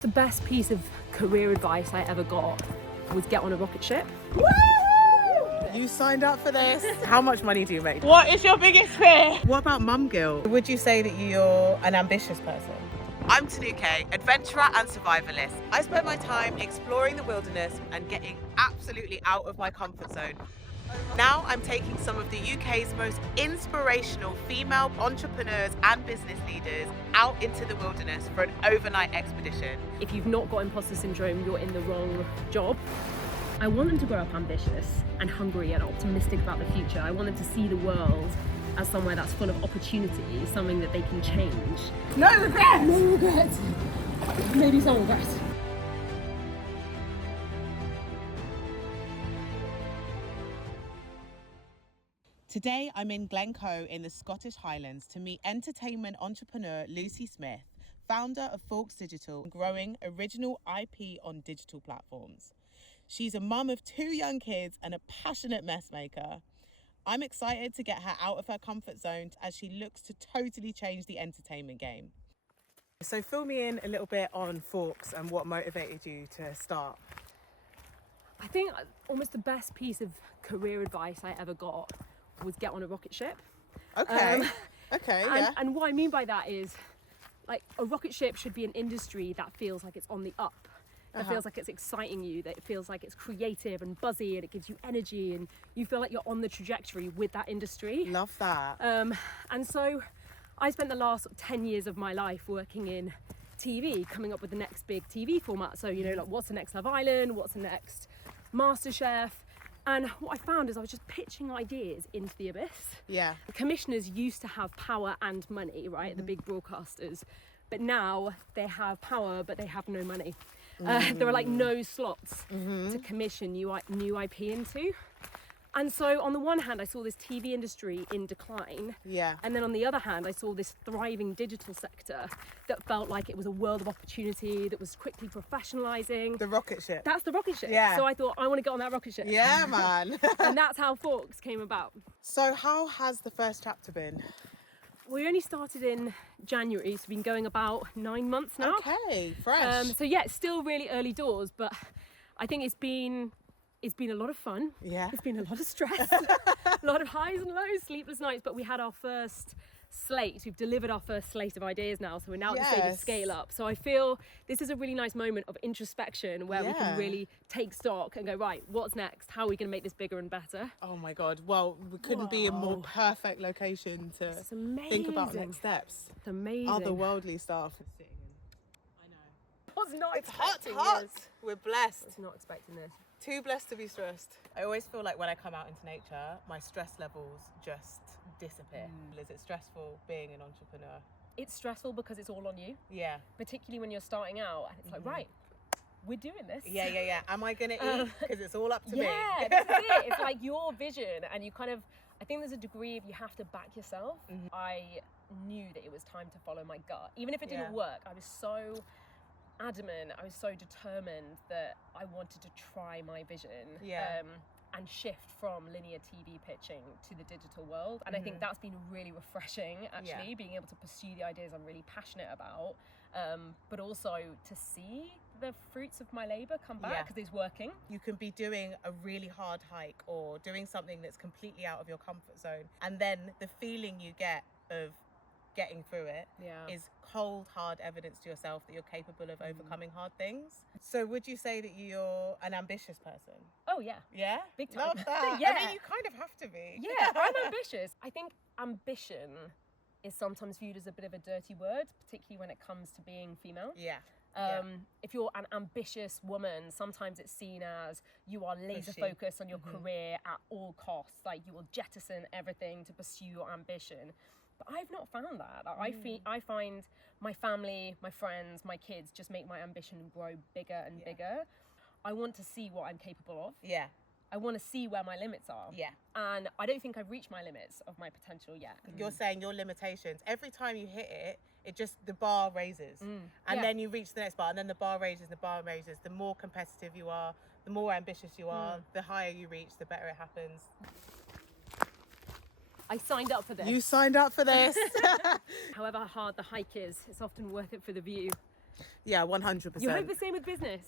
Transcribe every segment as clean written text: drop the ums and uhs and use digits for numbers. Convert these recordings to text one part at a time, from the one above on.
The best piece of career advice I ever got was get on a rocket ship. Woo! You signed up for this. How much money do you make? What is your biggest fear? What about mum guilt? Would you say that you're an ambitious person? I'm Tanuke, adventurer and survivalist. I spend my time exploring the wilderness and getting absolutely out of my comfort zone. Now I'm taking some of the UK's most inspirational female entrepreneurs and business leaders out into the wilderness for an overnight expedition. If you've not got imposter syndrome, you're in the wrong job. I want them to grow up ambitious and hungry and optimistic about the future. I want them to see the world as somewhere that's full of opportunity, something that they can change. No regrets! No regrets. Maybe some regrets. Today I'm in Glencoe in the Scottish Highlands to meet entertainment entrepreneur Lucy Smith, founder of Fawkes Digital, growing original IP on digital platforms. She's a mum of 2 young kids and a passionate mess maker. I'm excited to get her out of her comfort zone as she looks to totally change the entertainment game. So fill me in a little bit on Fawkes and what motivated you to start. I think almost the best piece of career advice I ever got was get on a rocket ship. Okay, And what I mean by that is, like, a rocket ship should be an industry that feels like it's on the up, that feels like it's exciting you, that it feels like it's creative and buzzy and it gives you energy and you feel like you're on the trajectory with that industry. Love that. And so I spent the last 10 years of my life working in TV, coming up with the next big TV format. So, you know, like, what's the next Love Island? What's the next MasterChef? And what I found is I was just pitching ideas into the abyss. Yeah. Commissioners used to have power and money, right? The big broadcasters. But now they have power, but they have no money. There are like no slots to commission new IP into. And so on the one hand, I saw this TV industry in decline. Yeah. And then on the other hand, I saw this thriving digital sector that felt like it was a world of opportunity, that was quickly professionalizing. The rocket ship. That's the rocket ship. Yeah. So I thought, I want to get on that rocket ship. Yeah, man. And that's how Fawkes came about. So how has the first chapter been? We only started in January, so we've been going about 9 months now. Okay, fresh. So yeah, it's still really early doors, but I think it's been a lot of fun. Yeah. It's been a lot of stress, a lot of highs and lows, sleepless nights, but we had our first slate. We've delivered our first slate of ideas now, so we're now at the stage of scale up. So I feel this is a really nice moment of introspection where we can really take stock and go, right, what's next? How are we going to make this bigger and better? Oh my God. Well, we couldn't be a more perfect location to It's amazing. think about next steps. It's amazing. Otherworldly stuff. I know. I was not It's hot, expecting hot. this. We're blessed. I was not expecting this. Too blessed to be stressed. I always feel like when I come out into nature, my stress levels just disappear. Is it stressful being an entrepreneur? It's stressful because it's all on you, Yeah. particularly when you're starting out and it's like, right, we're doing this. Yeah. Am I gonna eat? Because it's all up to me. Yeah, this is it. It's like your vision, and you kind of, I think there's a degree of you have to back yourself. I knew that it was time to follow my gut. Even if it didn't work, I was so adamant, I was so determined that I wanted to try my vision and shift from linear TV pitching to the digital world. And I think that's been really refreshing, actually, being able to pursue the ideas I'm really passionate about, but also to see the fruits of my labour come back because it's working. You can be doing a really hard hike or doing something that's completely out of your comfort zone, and then the feeling you get of getting through it is cold, hard evidence to yourself that you're capable of overcoming hard things. So would you say that you're an ambitious person? Oh yeah. Yeah? Big time. Love that. Yeah. I mean, you kind of have to be. Yeah, I'm ambitious. I think ambition is sometimes viewed as a bit of a dirty word, particularly when it comes to being female. Yeah. If you're an ambitious woman, sometimes it's seen as you are laser focused on your career at all costs, like you will jettison everything to pursue your ambition. But I've not found that. I find my family, my friends, my kids just make my ambition grow bigger and bigger. I want to see what I'm capable of. Yeah. I want to see where my limits are. Yeah. And I don't think I've reached my limits of my potential yet. You're saying your limitations, every time you hit it, the bar raises. And then you reach the next bar, and then the bar raises, The more competitive you are, the more ambitious you are, the higher you reach, the better it happens. I signed up for this. You signed up for this. However hard the hike is, it's often worth it for the view. Yeah, 100%. You hope the same with business.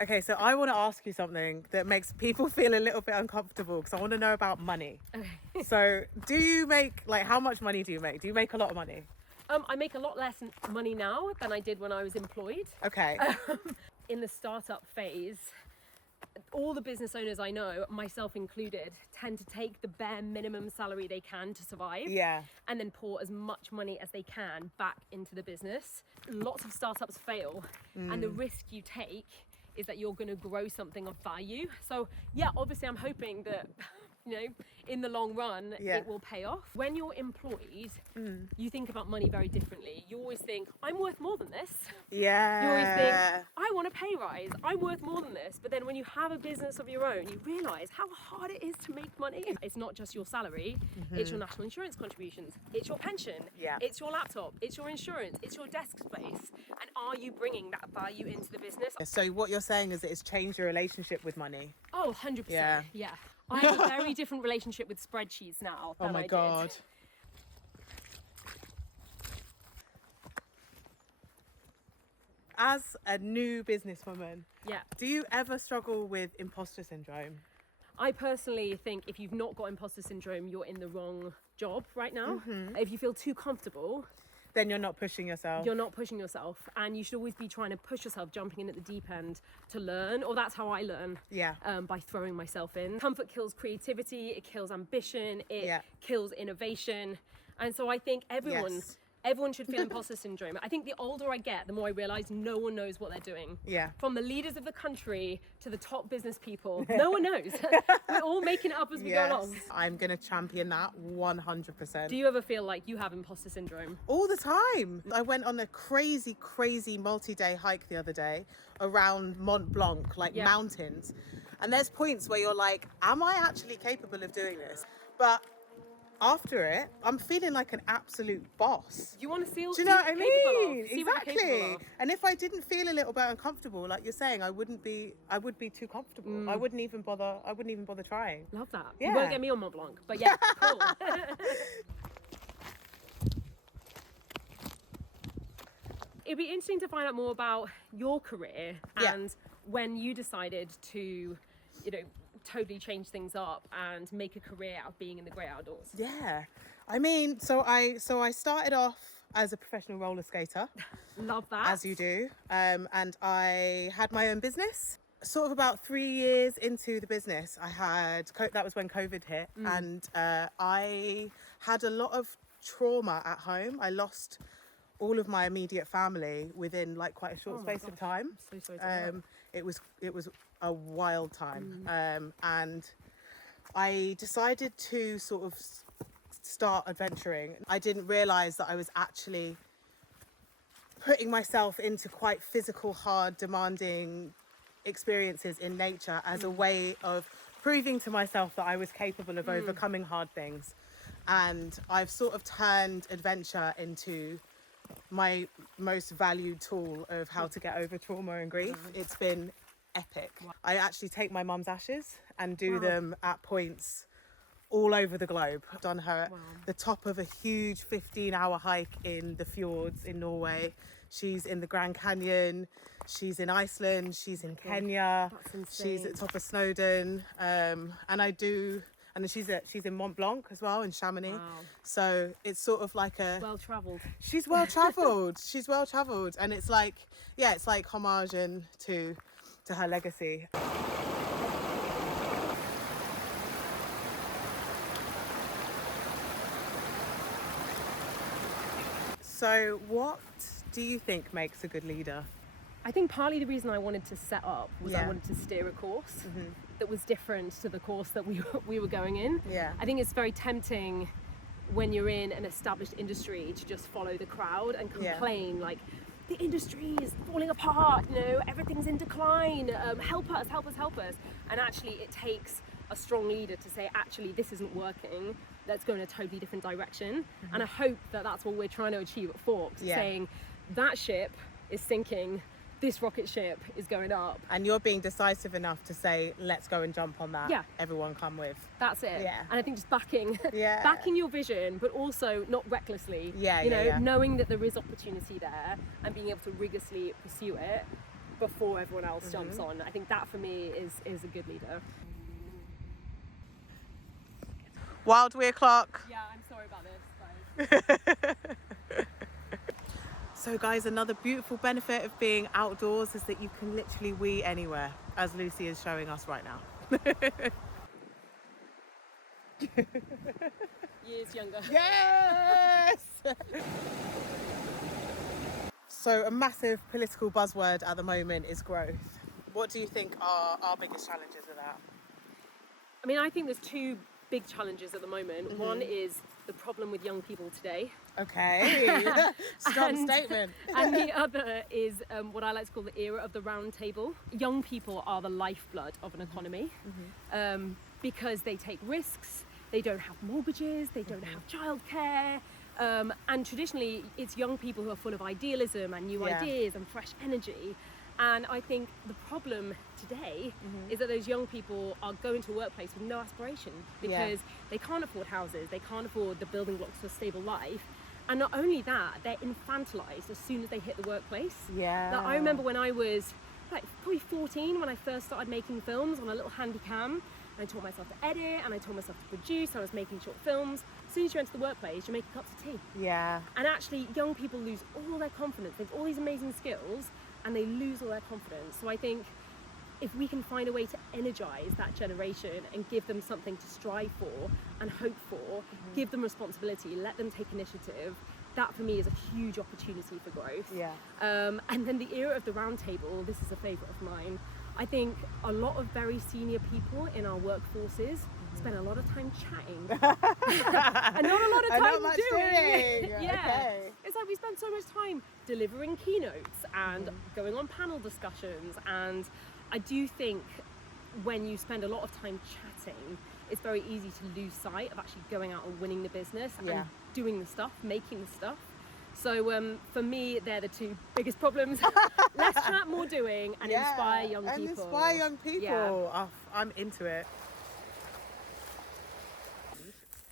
Okay, so I want to ask you something that makes people feel a little bit uncomfortable because I want to know about money. Okay. So do you make, like, how much money do you make? Do you make a lot of money? I make a lot less money now than I did when I was employed. Okay. In the startup phase, all the business owners I know, myself included, tend to take the bare minimum salary they can to survive. Yeah. And then pour as much money as they can back into the business. Lots of startups fail, and the risk you take is that you're going to grow something of value. So yeah, obviously I'm hoping that, you know, in the long run, it will pay off. When you're employed, you think about money very differently. You always think, I'm worth more than this. Yeah. You always think, I want a pay rise, I'm worth more than this. But then when you have a business of your own, you realise how hard it is to make money. It's not just your salary, it's your national insurance contributions, it's your pension, it's your laptop, it's your insurance, it's your desk space. And are you bringing that value into the business? So what you're saying is that it's changed your relationship with money. Oh, 100%. Yeah. Yeah. I have a very different relationship with spreadsheets now than I God. did. As a new businesswoman, Yeah. do you ever struggle with imposter syndrome? I personally think if you've not got imposter syndrome, you're in the wrong job right now. If you feel too comfortable, Then you're not pushing yourself. you're not pushing yourself, and you should always be trying to push yourself, jumping in at the deep end to learn, or that's how I learn. Yeah. By throwing myself in. Comfort kills creativity, it kills ambition, it kills innovation. And so I think everyone should feel imposter syndrome. I think the older I get, the more I realise no one knows what they're doing. Yeah. From the leaders of the country to the top business people, no one knows. We're all making it up as we go along. I'm going to champion that 100%. Do you ever feel like you have imposter syndrome? All the time. I went on a crazy multi-day hike the other day around Mont Blanc, like mountains. And there's points where you're like, am I actually capable of doing this? But after it, I'm feeling like an absolute boss. You want to see? Do you know what I mean? See what you're capable of. And if I didn't feel a little bit uncomfortable, like you're saying, I would be too comfortable. I wouldn't even bother trying. Love that. Yeah. You won't get me on Mont Blanc, but yeah, cool. It'd be interesting to find out more about your career and when you decided to, you know, totally change things up and make a career out of being in the great outdoors. Yeah. I mean, so I started off as a professional roller skater. Love that. As you do. And I had my own business. Sort of about 3 years into the business, that was when COVID hit, and I had a lot of trauma at home. I lost all of my immediate family within like quite a short space of time. I'm so sorry to hear that. It was a wild time, and I decided to sort of start adventuring. I didn't realise that I was actually putting myself into quite physical, hard, demanding experiences in nature as a way of proving to myself that I was capable of overcoming hard things. And I've sort of turned adventure into my most valued tool of how to get over trauma and grief. It's been epic. I actually take my mum's ashes and do them at points all over the globe. I've done her at the top of a huge 15-hour hike in the fjords in Norway. She's in the Grand Canyon. She's in Iceland. She's in Kenya. That's insane. She's at the top of Snowdon. And then she's in Mont Blanc as well, in Chamonix. Wow. So it's sort of like Well-travelled. she's well travelled. She's well travelled, and it's like homage to her legacy. So what do you think makes a good leader? I think partly the reason I wanted to set up was I wanted to steer a course that was different to the course that we were going in. Yeah. I think it's very tempting when you're in an established industry to just follow the crowd and complain like, the industry is falling apart, you know, everything's in decline, help us. And actually it takes a strong leader to say, actually, this isn't working, let's go in a totally different direction. And I hope that that's what we're trying to achieve at Fawkes, saying that ship is sinking, this rocket ship is going up. And you're being decisive enough to say, let's go and jump on that. Yeah. Everyone come with. That's it. Yeah. And I think just backing Yeah. your vision, but also not recklessly. Yeah, you know, yeah. knowing that there is opportunity there and being able to rigorously pursue it before everyone else jumps on. I think that for me is a good leader. Wild Weir Clock. Yeah, I'm sorry about this, guys. So guys, another beautiful benefit of being outdoors is that you can literally wee anywhere, as Lucy is showing us right now. Years younger. Yes! So a massive political buzzword at the moment is growth. What do you think are our biggest challenges with that? I mean, I think there's two big challenges at the moment. One is the problem with young people today. Okay, strong statement. And the other is what I like to call the era of the round table. Young people are the lifeblood of an economy because they take risks, they don't have mortgages, they don't have childcare. And traditionally, it's young people who are full of idealism and new ideas and fresh energy. And I think the problem today is that those young people are going to a workplace with no aspiration because they can't afford houses, they can't afford the building blocks for a stable life. And not only that, they're infantilized as soon as they hit the workplace. Yeah. Now, I remember when I was probably 14, when I first started making films on a little handy cam. I taught myself to edit and I taught myself to produce. I was making short films. As soon as you enter the workplace, you're making cups of tea. Yeah. And actually, young people lose all their confidence. They have all these amazing skills and they lose all their confidence. So I think if we can find a way to energize that generation and give them something to strive for and hope for, give them responsibility, let them take initiative, that for me is a huge opportunity for growth. Yeah. And then the era of the round table, this is a favorite of mine. I think a lot of very senior people in our workforces spend a lot of time chatting and not a lot of time doing. Yeah. Okay. It's like we spend so much time delivering keynotes and going on panel discussions, and I do think when you spend a lot of time chatting, it's very easy to lose sight of actually going out and winning the business and doing the stuff, making the stuff. So for me, they're the two biggest problems. Less chat, more doing, and inspire young people. And inspire young people. Yeah. Oh, I'm into it.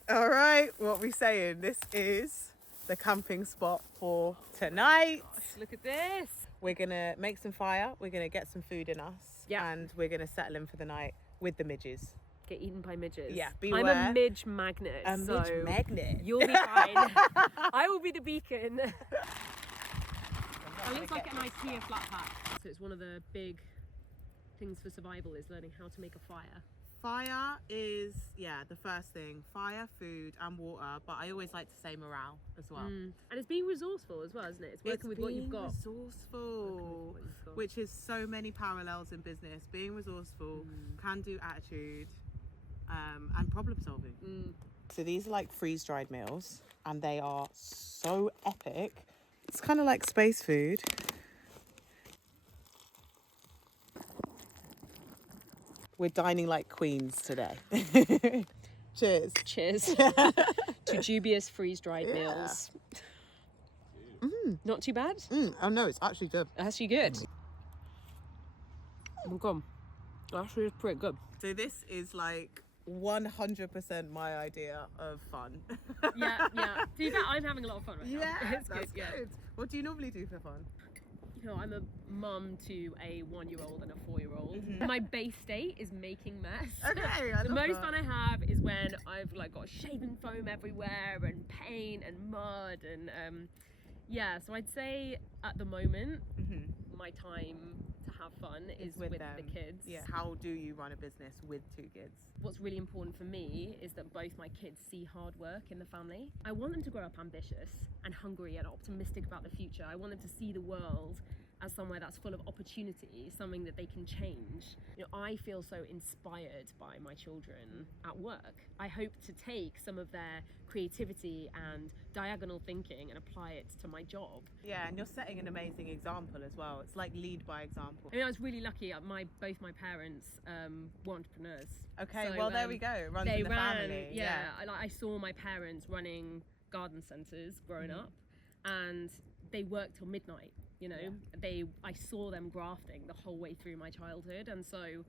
All right, what we saying? This is the camping spot for tonight. Gosh, look at this. We're gonna make some fire. We're gonna get some food in us, and we're gonna settle in for the night with the midges. Get eaten by midges. Yeah, beware. I'm a midge magnet. Midge magnet. You'll be fine. I will be the beacon. It looks like an IKEA flat pack. So it's one of the big things for survival is learning how to make a fire. Fire is, the first thing. Fire, food and water, but I always like to say morale as well. And it's being resourceful as well, isn't it? It's working with what you've got. Resourceful, which is so many parallels in business. Being resourceful, can-do attitude, and problem solving. So these are like freeze-dried meals, and they are so epic. It's kind of like space food. We're dining like queens today. Cheers. Cheers to dubious freeze-dried meals. Not too bad. Oh no, it's actually good. Actually good. Oh god, actually it's pretty good. So this is like 100% my idea of fun. Yeah. To be fair, I'm having a lot of fun right now. It's that's good. good. What do you normally do for fun? You know, I'm a mum to a 1-year-old and a 4-year-old. My base state is making mess. Okay, I The love most that. fun I have is when I've like got shaving foam everywhere and paint and mud and so I'd say at the moment my time to have fun is with the kids. Yeah. How do you run a business with 2 kids? What's really important for me is that both my kids see hard work in the family. I want them to grow up ambitious and hungry and optimistic about the future. I want them to see the world as somewhere that's full of opportunity, something that they can change. You know, I feel so inspired by my children at work. I hope to take some of their creativity and diagonal thinking and apply it to my job. Yeah, and you're setting an amazing example as well. It's like lead by example. I mean, I was really lucky. Both my parents were entrepreneurs. Okay, So, well there we go. It runs they in the ran, family. Yeah. I saw my parents running garden centres growing up, and they worked till midnight. You know, I saw them grafting the whole way through my childhood, and so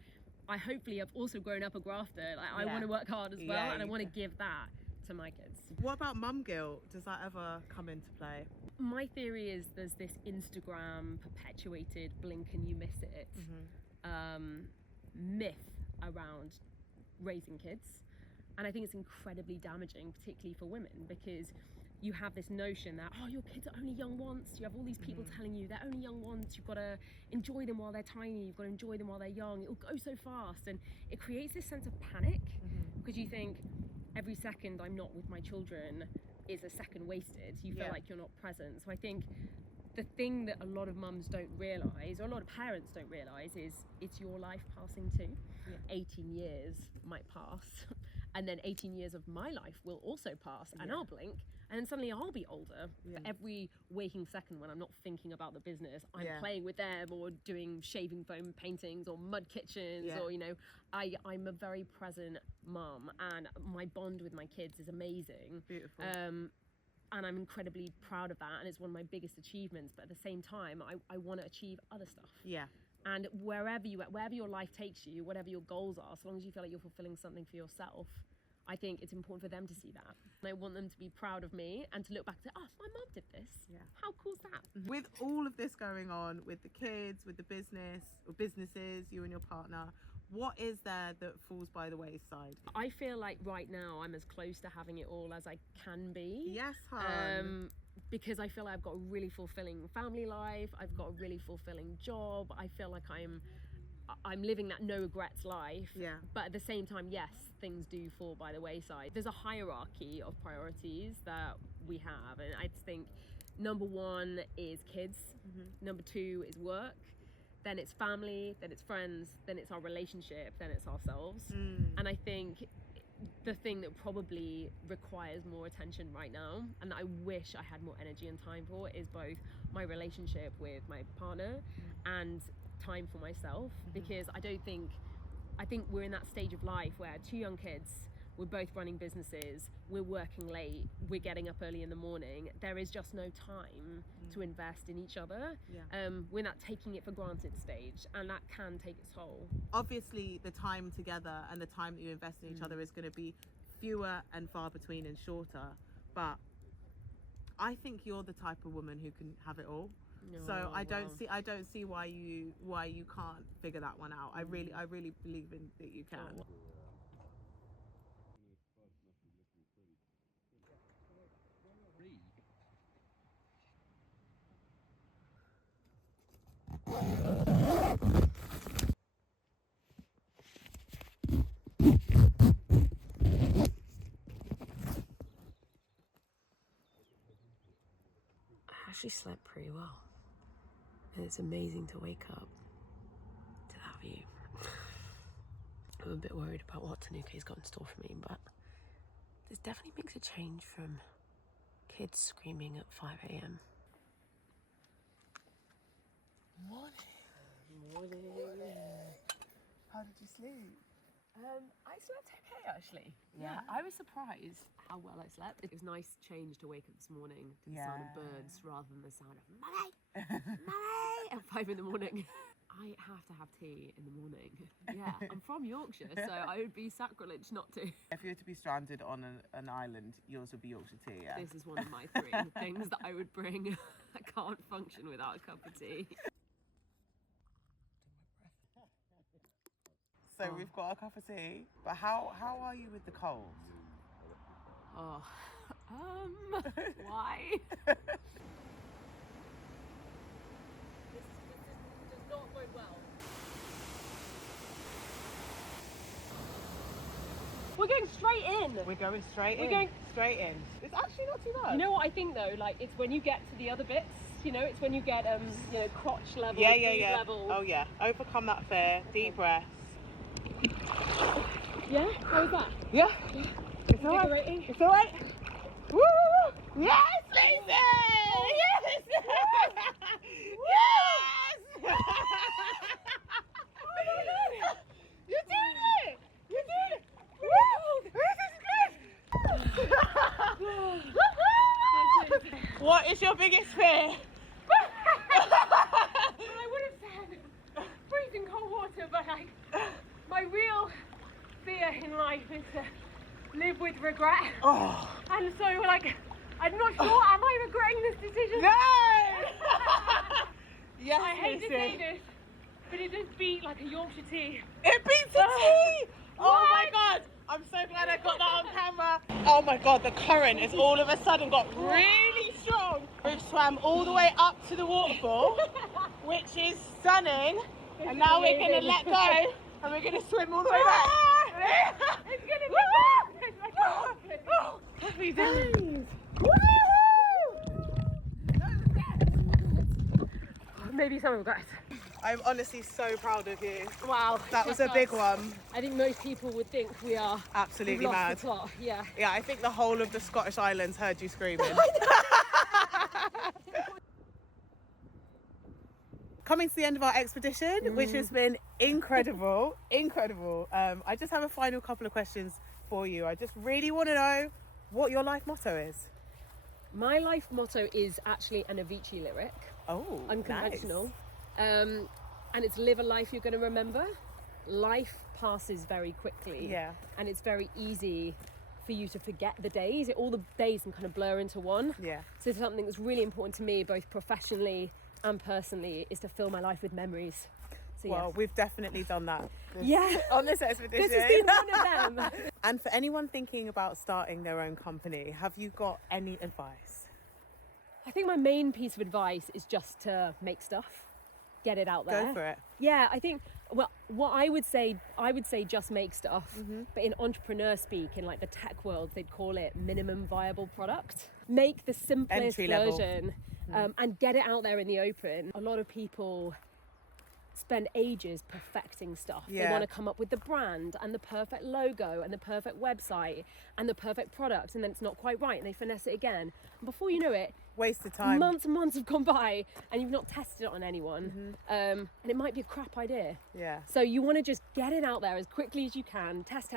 I hopefully have also grown up a grafter. Like, I want to work hard as well, and I want to give that to my kids. What about mum guilt? Does that ever come into play? My theory is there's this Instagram perpetuated blink and you miss it myth around raising kids, and I think it's incredibly damaging, particularly for women, because you have this notion that, oh, your kids are only young once. You have all these people telling you they're only young once. You've got to enjoy them while they're tiny. You've got to enjoy them while they're young. It'll go so fast. And it creates this sense of panic because you think every second I'm not with my children is a second wasted. You feel like you're not present. So I think the thing that a lot of mums don't realise, or a lot of parents don't realise, is it's your life passing too. 18 years might pass, and then 18 years of my life will also pass, and I'll blink, and then suddenly I'll be older. For every waking second when I'm not thinking about the business, I'm playing with them or doing shaving foam paintings or mud kitchens, or, you know, I'm a very present mum, and my bond with my kids is amazing. Beautiful. And I'm incredibly proud of that, and it's one of my biggest achievements. But at the same time, I want to achieve other stuff. And wherever your life takes you, whatever your goals are, so long as you feel like you're fulfilling something for yourself, I think it's important for them to see that. And I want them to be proud of me and to look back and say, oh, my mum did this. How cool is that? With all of this going on, with the kids, with the business, or businesses, you and your partner, what is there that falls by the wayside? I feel like right now I'm as close to having it all as I can be. Yes, hon. Because I feel like I've got a really fulfilling family life. I've got a really fulfilling job. I feel like I'm living that no regrets life. But at the same time, yes, things do fall by the wayside. There's a hierarchy of priorities that we have, and I think number one is kids, number two is work, then it's family, then it's friends, then it's our relationship, then it's ourselves. And I think the thing that probably requires more attention right now, and I wish I had more energy and time for, is both my relationship with my partner and time for myself. Because I think we're in that stage of life where 2 young kids, we're both running businesses, we're working late, we're getting up early in the morning. There is just no time to invest in each other. We're not taking it for granted stage, and that can take its toll. Obviously, the time together and the time that you invest in each other is going to be fewer and far between and shorter. But I think you're the type of woman who can have it all. So I don't see why you can't figure that one out. I really believe in that you can. I actually slept pretty well, and it's amazing to wake up to that view. I'm a bit worried about what Tanuke's got in store for me, but this definitely makes a change from kids screaming at 5 a.m. Morning. How did you sleep? I slept okay, actually. Yeah, I was surprised how well I slept. It was a nice change to wake up this morning to the sound of birds rather than the sound of Mummy, Mummy at 5 in the morning. I have to have tea in the morning. Yeah, I'm from Yorkshire, so I would be sacrilege not to. If you were to be stranded on an island, yours would be Yorkshire tea, yeah? This is one of my 3 things that I would bring. I can't function without a cup of tea. So we've got a cup of tea, but how are you with the cold? Why? This does not bode well. We're going straight in. We're going straight in. We're going straight in. It's actually not too bad. You know what I think though? Like, it's when you get to the other bits. You know, it's when you get crotch level, level. Oh yeah. Overcome that fear. Deep breaths. Yeah. How was that? Yeah. It's alright. It's alright. Woo! Yes, Lacey! Yes! Yes! You're doing it! You're doing it! Woo! This is good! What is your biggest fear? doctor, but like my real fear in life is to live with regret. Oh. And so like, I'm not sure, am I regretting this decision? No! Yes, I hate to Lucy. say this, but it does beat like a Yorkshire tea. It beats a tea! Oh my God! I'm so glad I got that on camera. Oh my God, the current has all of a sudden got really strong. We've swam all the way up to the waterfall, which is stunning. And now we're gonna let go and we're gonna swim all the way back. It's gonna be bad. Happy days! Maybe some regret. I'm honestly so proud of you. Wow. That was a big one. I think most people would think we are Absolutely we've lost mad. the plot. Yeah. Yeah, I think the whole of the Scottish Islands heard you screaming. Coming to the end of our expedition, which has been incredible, incredible. I just have a final couple of questions for you. I just really want to know what your life motto is. My life motto is actually an Avicii lyric. Oh, Unconventional. nice. And it's live a life you're going to remember. Life passes very quickly. Yeah. And it's very easy for you to forget the days. All the days can kind of blur into one. Yeah. So something that's really important to me, both professionally and personally, is to fill my life with memories. So, Well, we've definitely done that. yeah. On this expedition. This has been one of them. And for anyone thinking about starting their own company, have you got any advice? I think my main piece of advice is just to make stuff, get it out there. Go for it. Yeah, I think, well, what I would say just make stuff, but in entrepreneur speak, in like the tech world, they'd call it minimum viable product. Make the simplest Entry level. version and get it out there in the open. A lot of people spend ages perfecting stuff. They Yeah. want to come up with the brand and the perfect logo and the perfect website and the perfect product, and then it's not quite right and they finesse it again. And before you know it, Wasted time. months and months have gone by and you've not tested it on anyone, and it might be a crap idea. Yeah. So you want to just get it out there as quickly as you can, test,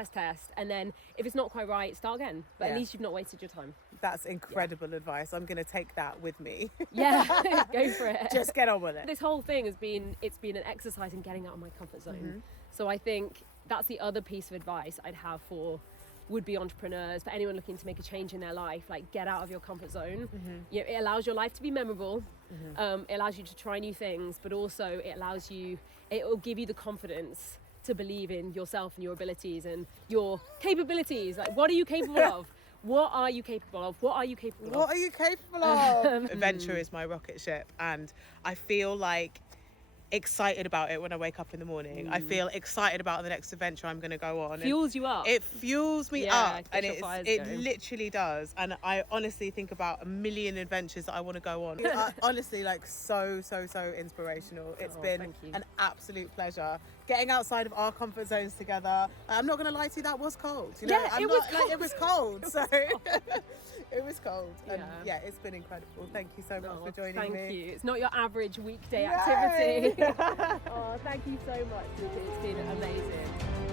and then if it's not quite right, start again. But Yeah. at least you've not wasted your time. That's incredible advice. I'm going to take that with me. Yeah, go for it. Just get on with it. This whole thing it's been an exercise in getting out of my comfort zone. So I think that's the other piece of advice I'd have for would-be entrepreneurs, for anyone looking to make a change in their life. Like, get out of your comfort zone. You know, it allows your life to be memorable. It allows you to try new things, but also it will give you the confidence to believe in yourself and your abilities and your capabilities. Like, what are you capable of? What are you capable of? What are you capable of? What are you capable of? Adventure is my rocket ship, and I feel like excited about it when I wake up in the morning. I feel excited about the next adventure I'm going to go on. Fuels you up. It fuels me Yeah, up, gets and your fires it going. literally does. And I honestly think about a million adventures that I want to go on. Honestly, like so inspirational. It's been thank you. an absolute pleasure getting outside of our comfort zones together. I'm not going to lie to you, that was cold. You know, Yeah, I'm it not, was like, cold. it was cold. So it was cold. And Yeah. yeah, it's been incredible. Thank you so much for joining Thank me. you. It's not your average weekday Yay! activity. Oh, thank you so much, Lucy. It's been amazing.